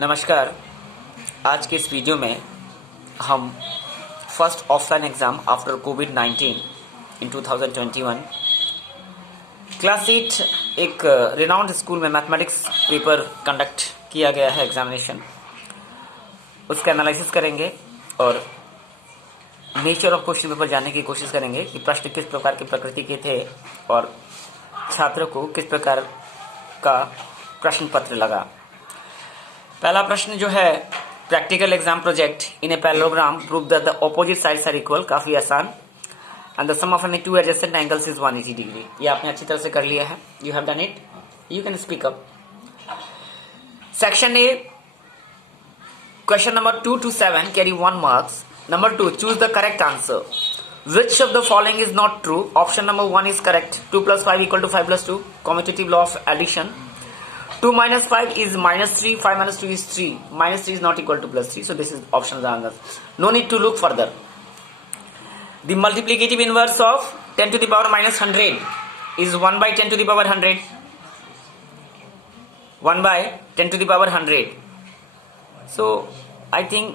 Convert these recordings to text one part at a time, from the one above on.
नमस्कार। आज के इस वीडियो में हम फर्स्ट ऑफलाइन एग्ज़ाम आफ्टर कोविड-19 इन 2021 क्लास 8 एक रिनाउंड स्कूल में मैथमेटिक्स पेपर कंडक्ट किया गया है एग्जामिनेशन, उसका एनालिसिस करेंगे और नेचर ऑफ क्वेश्चन पेपर जानने की कोशिश करेंगे कि प्रश्न किस प्रकार की प्रकृति के थे और छात्रों को किस प्रकार का प्रश्न पत्र लगा। पहला प्रश्न जो है practical exam project in a parallelogram prove that the opposite sides are equal, काफी आसान। And the sum of any two adjacent angles is 180 degree. ये आपने अच्छी तरह से कर लिया है, you have done it, you can speak up. Section A question number 2 to 7 carry 1 marks. Number 2, choose the correct answer. Which of the following is not true? Option number 1 is correct. 2 plus 5 equal to 5 plus 2. Commutative law of addition. 2 minus 5 is minus 3. 5 minus 2 is 3. Minus 3 is not equal to plus 3. So this is option of the answer. No need to look further. The multiplicative inverse of 10 to the power minus 100 is 1 by 10 to the power 100. 1 by 10 to the power 100. So I think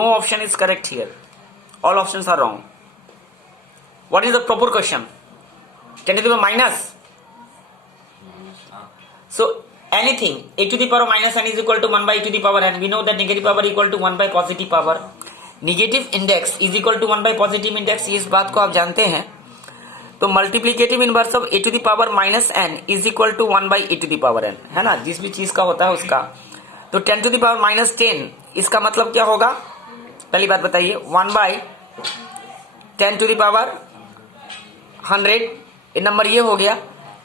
no option is correct here. All options are wrong. What is the proper question? 10 to the power minus. So anything a to the power minus n is equal to 1 by a to the power n. We know that negative power equal to 1 by positive power. Negative index is equal to 1 by positive index. इस बात को आप जानते हैं। तो multiplicative inverse of a to the power minus n is equal to 1 by a to the power n, है ना, जिस भी चीज का होता है उसका। तो 10 to the power minus 10 इसका मतलब क्या होगा? पहली बात बताइए। 1 by 10 to the power 100 ये नंबर ये हो गया।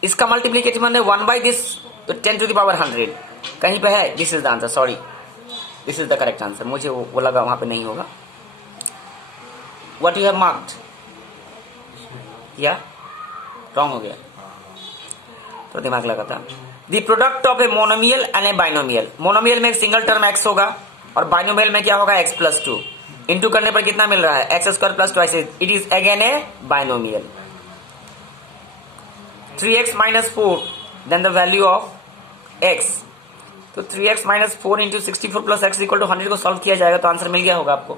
इसका मल्टीप्लीकेटिव मतलब 1 by दिस, तो 10 to the power 100 कहीं पे है। This is the answer, sorry this is the correct answer. मुझे वो लगा वहां पे नहीं होगा। व्हाट यू हैव मार्क्ड या रॉन्ग हो गया, तो दिमाग लगा था। The product of a monomial and A binomial. Monomial में एक सिंगल टर्म x होगा और बाइनोमियल में क्या होगा? x plus 2। इंटू करने पर कितना मिल रहा है? X square plus 2। It is again A binomial. 3x minus 4 then the value of x, तो 3x minus 4 into 64 plus x equal to 100 को सॉल्व किया जाएगा तो आंसर मिल गया होगा आपको।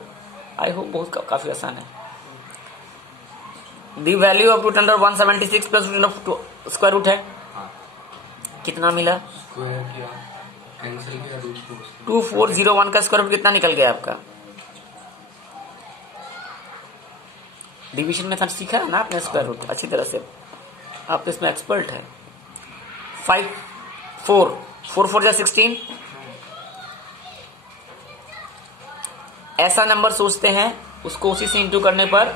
आई होप बहुत काफी आसान है। The value of root under 176 plus root under square root है, कितना मिला? 2401 का स्क्वायर रूट कितना निकल गया आपका? डिवीजन मेथड सीखा है ना आपने, स्क्वायर रूट अच्छी तरह से, आप तो इसमें एक्सपर्ट है। 5 4 4 4 16। ऐसा नंबर सोचते हैं उसको उसी से इंटू करने पर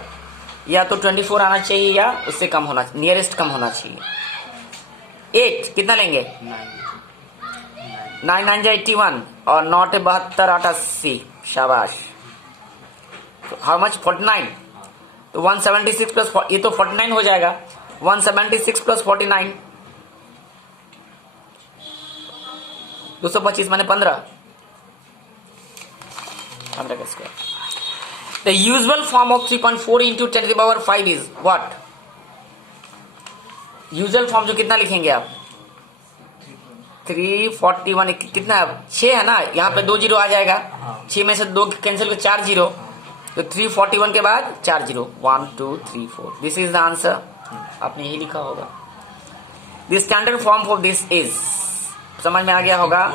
या तो 24 आना चाहिए या उससे कम होना, नियरेस्ट कम होना चाहिए। 8 कितना लेंगे? 9 9 जा 81 और 9 72 8 80। शाबाश। How much? 49। तो 176 प्लस ये तो 49 हो जाएगा। 176 प्लस 49 225 माने 15 का square. The usual form of 3.4 into 10 to the power 5 is what? Usual form जो कितना लिखेंगे आप? 341 कितना? 6 है ना, यहाँ पे 2 जीरो आ जाएगा। 6 में से 2 कैंसिल कर 4 जीरो, तो 341 के बाद 4 zero. 1 2 3 4 this is the answer. आपने यही लिखा होगा। The standard form of this is, समझ में आ गया होगा।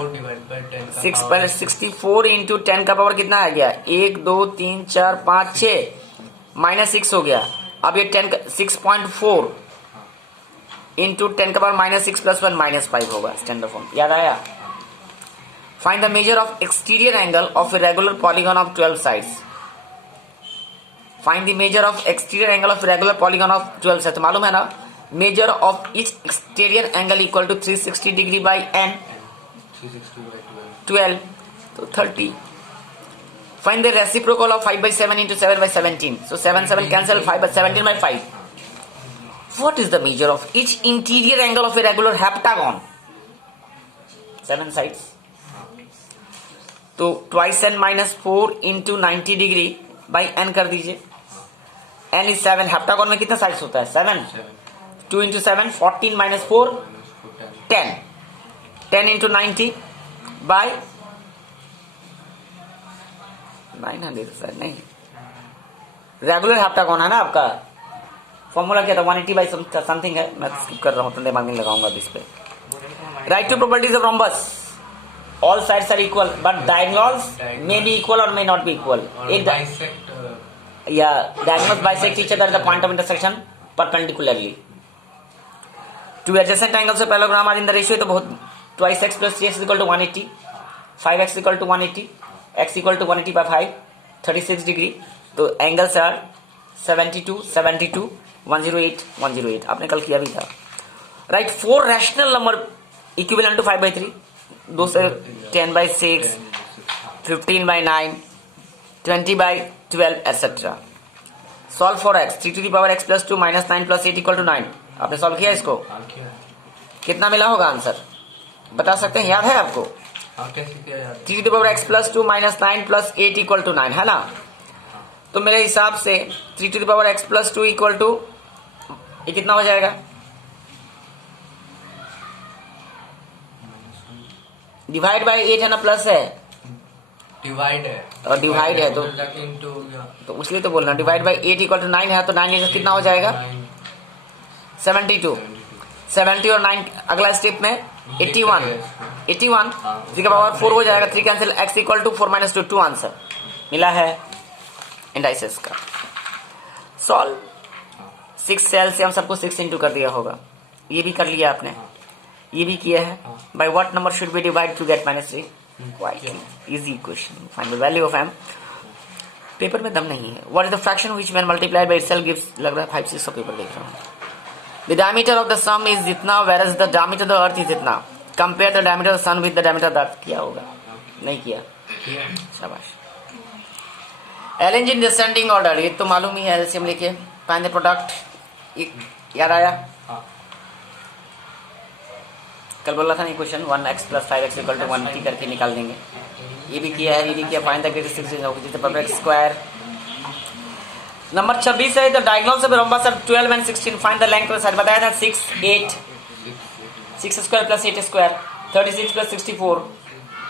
64 इंटू 10 का पावर कितना आ गया? 1 2 3 4 5 6 माइनस 6 हो गया। अब ये 10 6.4 इंटू 10 का पावर माइनस 6 प्लस 1 माइनस 5 होगा। स्टैंडर्ड फॉर्म याद आया? Find the measure of exterior angle of a regular polygon of 12 sides. Find the measure of exterior angle of regular polygon of 12 sides. तो मालूम है ना, measure of each exterior angle equal to 360 degree by n, 12 तो 30। Find the reciprocal of 5 by 7 into 7 by 17। so 7 7 cancel, 5 by 17 by 5। what is the measure of each interior angle of a regular heptagon? 7 sides, तो twice n minus 4 into 90 degree by n कर दीजिए। n is 7। Heptagon में कितना sides होता है? 7। 2 into 7 14 minus 4 10 10 into 90 bye 900 sir, नहीं regular half कौन है ना आपका फॉर्मूला क्या था 180 बाई समथिंग है, मैं स्किप कर रहा हूँ तो दिमाग नहीं लगाऊंगा इस पे। Write two properties of rhombus, all sides are equal but diagonals may be equal or may not be equal. Diagonals bisect each other at the point of intersection perpendicularly. Two adjacent angles of parallelogram are in the ratio, तो बहुत twice x plus 3x is equal to 180, 5x is equal to 180, x equal to 180 by 5, 36 degree. तो angles are 72, 72, 108, 108. आपने कल किया भी था. Right, 4 rational number equivalent to 5 by 3. 2 से 10 by 6, 15 by 9, 20 by 12 etc. Solve for x, 3 to the power x plus 2 minus 9 plus 8 equal to 9. आपने solve किया इसको? कितना मिला होगा आंसर बता सकते हैं, याद है आपको? 3 to the power x plus 2 minus 9 plus 8 equal to 9 है ना? तो मेरे हिसाब से 3 to the power x plus 2 equal to ये कितना हो जाएगा? डिवाइड बाय 8 है ना, प्लस है, डिवाइड है और डिवाइड है तो इसलिए तो बोल रहा हूँ डिवाइड बाय 8 इक्वल टू 9 है, तो 9 कितना हो जाएगा? 72, 70 और 9 अगला स्टेप में 81, 81 इसके पावर 4 हो जाएगा, 3 cancel, x equal to 4 minus 2 answer मिला है इंडाइसेस का। सॉल्व 6 सेल से हम सबको 6 इंटू कर दिया होगा, ये भी कर लिया आपने, ये भी किया है। By what number should be divide to get -3? Quite easy question, find the value of m। Paper में दम नहीं है। What is the fraction which when multiplied by itself gives, लग रहा है 5-6 का पेपर देख रहा हूं। The diameter of the sun is जितना, where is the diameter of the earth is इतना। Compare the diameter of the sun with the diameter of the अर्थ। किया होगा? नहीं किया? शाबाश। अरेंज इन डिसेंडिंग ऑर्डर, ये तो मालूम ही है, एलसीएम लिखे, फाइंड द प्रोडक्ट, याद आया? कल बोला था नहीं question 1x plus 5x equal to 1t करके निकाल देंगे, ये भी किया है, ये भी किया। Find the greatest extension perfect square. Number 26 है, the diagonals of rhombus are 12 and 16, find the length of side. बताया था 6, 8, 6 स्क्वायर प्लस 8 स्क्वायर, 36 प्लस 64,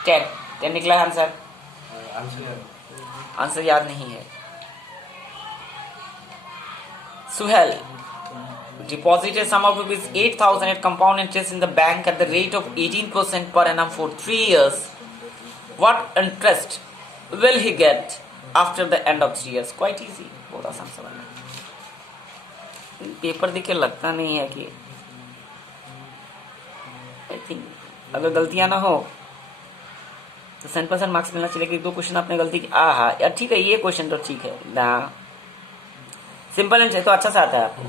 10, 10 निकला है आंसर। आंसर याद नहीं है। Suhail deposited a sum of rupees 8,000 at compound interest in the bank at the rate of 18% per annum for 3 years. What interest will he get after the end of 3 years? Quite easy, बहुत आसान सवाल है। Paper देख के लगता नहीं है कि, आई थिंक अगर गलतियां ना हो तो 100% मार्क्स मिलना चाहिए। कि 2 क्वेश्चन आपने गलती की, यार ठीक है, ये क्वेश्चन तो ठीक है ना, सिंपल एंड तो अच्छा से आता है आपको।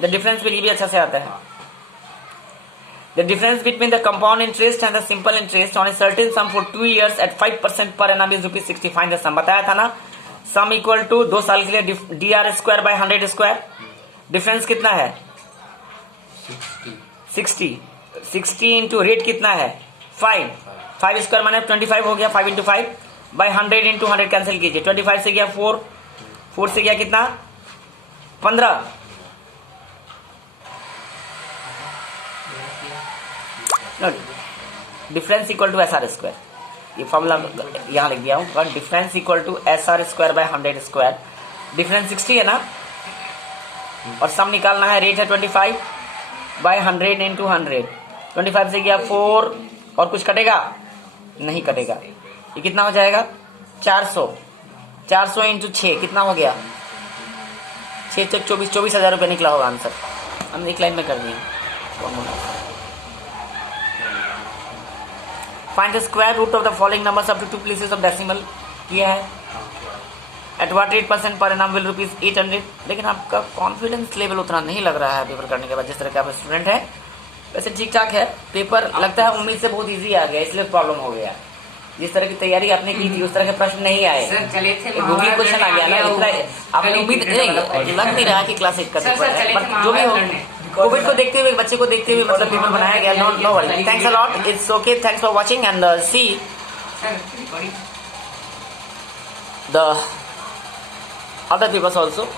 The difference भी अच्छा से आता है। The difference between the compound interest and the simple interest on a certain sum for 2 years at 5% per annum is ₹60. Find the sum। बताया था ना, sum equal to 2 साल के लिए dr square by 100 square. Difference कितना है? 60। 60 into rate कितना है? 5 स्क्वायर माने 25 हो गया, 5 इंटू 5 बाय 100 इंटू 100 कैंसिल कीजिए, 25 से गया 4 से गया कितना? 15। Difference equal to SR square, ये फॉर्मूला यहाँ लिख दिया हूँ। Difference equal to SR square by 100 square. Difference 60 है ना, और सम निकालना है, रेट है 25 बाय 100 इंटू 100। 25 से गया 4 और कुछ कटेगा? नहीं कटेगा। ये कितना हो जाएगा? 400। 400 इंटू 6 कितना हो गया? 6 तक 24,000 रुपये निकला होगा आंसर। हमने एक लाइन में कर दिया। Find the square root of the following numbers up to 2 places of decimal। किया है। At what rate % per annum will ₹800। लेकिन आपका कॉन्फिडेंस लेवल उतना नहीं लग रहा है पेपर करने के बाद, जिस तरह का आप स्टूडेंट है। वैसे ठीक ठाक है पेपर, लगता है उम्मीद से बहुत इजी आ गया, इसलिए प्रॉब्लम हो गया। जिस तरह की तैयारी आपने की थी उस तरह के प्रश्न नहीं आए, गूगल क्वेश्चन आ गया ना, इतना आपने उम्मीद लग नहीं रहा कि क्लास 8 का पेपर है, बट जो भी हो, कोविड को देखते हुए, बच्चे को देखते हुए मतलब पेपर बनाया गया। No worry, thanks a lot, it's okay, thanks for watching and see the other papers also.